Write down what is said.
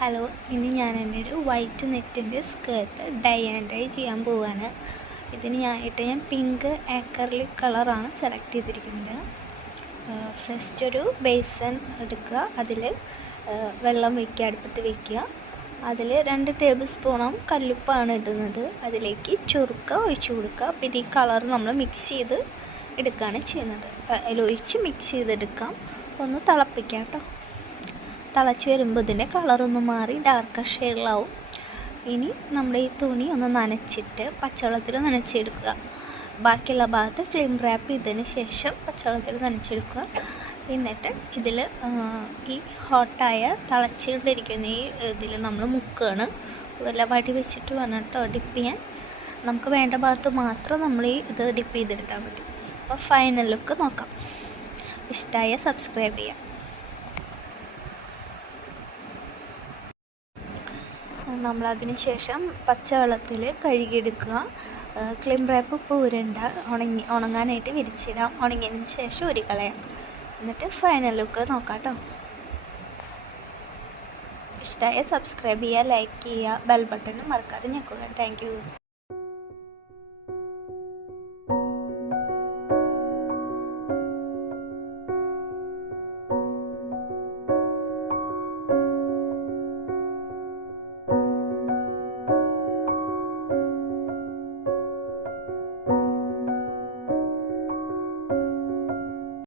Hello, ഇനി ഞാൻ എൻ്റെ ഒരു വൈറ്റ് നെറ്റിൻ്റെ സ്കേർട്ട് ഡൈ ആൻഡ് ഡൈ ചെയ്യാൻ പോവുകയാണ്. ഞാൻ പിങ്ക് ആക്രിലിക് കളറാണ് സെലക്ട് ചെയ്തിരിക്കുന്നത്. ഫസ്റ്റ് ഒരു ബേസൺ എടുക്കുക, അതിൽ വെള്ളം വയ്ക്കുക, അടുപ്പത്ത് വയ്ക്കുക. അതിൽ 2 ടേബിൾ സ്പൂണും കല്ലുപ്പാണ് ഇടുന്നത്. അതിലേക്ക് ചുരുക്ക ഒഴിച്ചു കൊടുക്കുക. പിന്നെ ഈ കളർ നമ്മൾ മിക്സ് ചെയ്ത് എടുക്കുകയാണ് ചെയ്യുന്നത്. അതിലൊഴിച്ച് മിക്സ് ചെയ്തെടുക്കാം. ഒന്ന് തിളപ്പിക്കാം കേട്ടോ. തിളച്ച് വരുമ്പോൾ ഇതിൻ്റെ കളറൊന്ന് മാറി ഡാർക്ക് ഷെയ്ഡിലാവും. ഇനി നമ്മൾ ഈ തുണി ഒന്ന് നനച്ചിട്ട് പച്ചവെള്ളത്തിൽ നനച്ചെടുക്കുക. ബാക്കിയുള്ള ഭാഗത്ത് ക്ലീൻ റാപ്പ് ചെയ്തതിന് ശേഷം പച്ചവെള്ളത്തിൽ നനച്ചെടുക്കുക. എന്നിട്ട് ഇതിൽ ഈ ഹോട്ടായ തിളച്ചുകൊണ്ടിരിക്കുന്ന ഈ ഇതിൽ നമ്മൾ മുക്കുകയാണ്. വല്ല വടി വെച്ചിട്ട് വേണം കേട്ടോ ഡിപ്പ് ചെയ്യാൻ. നമുക്ക് വേണ്ട ഭാഗത്ത് മാത്രം നമ്മൾ ഇത് ഡിപ്പ് ചെയ്തെടുത്താൽ മതി. അപ്പോൾ ഫൈനൽ ലുക്ക് നോക്കാം. ഇഷ്ടമായ സബ്സ്ക്രൈബ് ചെയ്യാം. നമ്മളതിന് ശേഷം പച്ചവെള്ളത്തിൽ കഴുകിയെടുക്കുക. Clean rap പൂരണ്ട, ഉണങ്ങാനായിട്ട് വിരിച്ചിടാം. ഉണങ്ങിയതിന് ശേഷം കളയാം. എന്നിട്ട് ഫൈനൽ ലുക്ക് നോക്കാം കേട്ടോ. ഇഷ്ടമായ സബ്സ്ക്രൈബ് ചെയ്യുക, ലൈക്ക് ചെയ്യുക, ബെൽ ബട്ടൺ മറക്കാതെ ഞെക്കുക. Thank you.